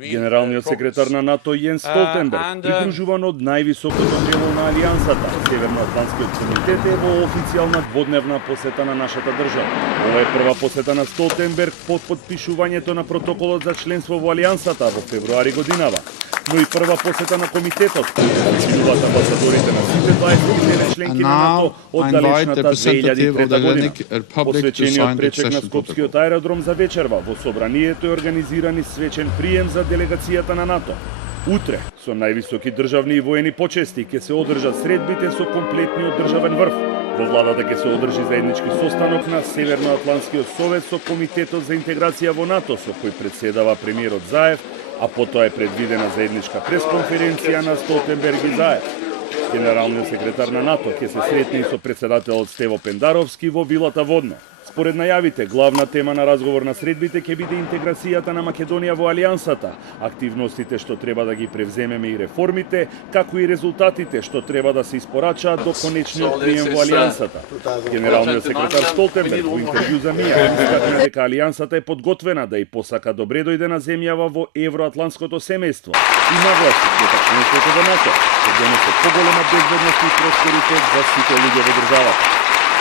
Генералниот секретар на НАТО Јенс Столтенберг, придружуван од највисокото ниво на Алијансата, Северноатлантскиот комитет, е во официјална дводневна посета на нашата држава. Ова е прва посета на Столтенберг под потпишувањето на протоколот за членство во Алијансата во февруари годинава, но и прва посета на комитетот, починуваат амбасадорите на сите 27 членки на НАТО од далечната 2003 година. Посвечениот пречек на Скопскиот аеродром за вечерва во собранието е организиран и свечен прием за делегацијата на НАТО. Утре, со највисоки државни и воени почести, ќе се одржат средбите со комплетниот државен врв. Во владата ќе се одржи заеднички состанок на Северноатлантскиот совет со Комитетот за интеграција во НАТО, со кој председава премиерот Заев, а потоа е предвидена заедничка пресконференција на Столтенберг и Заев. Генералниот секретар на НАТО ќе се сретне и со председателот Стево Пендаровски во вилата Водно. Според најавите, главна тема на разговор на средбите ќе биде интеграцијата на Македонија во Алијансата, активностите што треба да ги превземеме и реформите, како и резултатите што треба да се испорачаат до конечниот прием во Алијансата. Генералниот секретар Столтенберг во интервју за МИА изтакна дека Алијансата е подготвена да и посака добре дојдена земјава во евроатлантското семејство и нагласи дека членството во НАТО ќе донесе поголема безбедност и просперитет за сите луѓе во државата.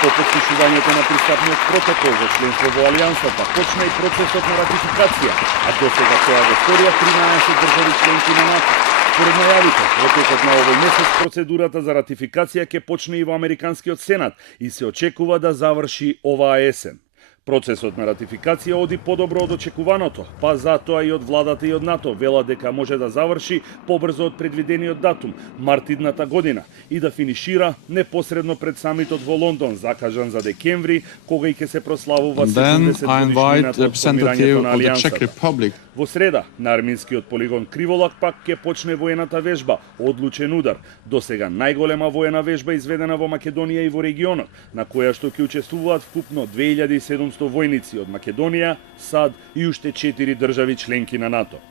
По подпишувањето на пристапниот протокол за членство во Алијансата почна и процесот на ратификација, а досега тоа го сторија 13 држави членки на НАТО. Според најавите, во текот на овој месец процедурата за ратификација ќе почне и во Американскиот сенат и се очекува да заврши оваа есен. Процесот на ратификација оди подобро од очекуваното, па затоа и од владата и од НАТО велат дека може да заврши побрзо од предвидениот датум, март идната година, и да финишира непосредно пред самитот во Лондон, закажан за декември, кога и ќе се прославува 70 годишнината од формирањето на Алијансата. Во среда, на арминскиот полигон Криволак пак ќе почне воената вежба Одлучен удар, досега најголема воена вежба изведена во Македонија и во регионот, на која што ќе учествуваат вкупно 2700 војници од Македонија, САД и уште 4 држави членки на НАТО.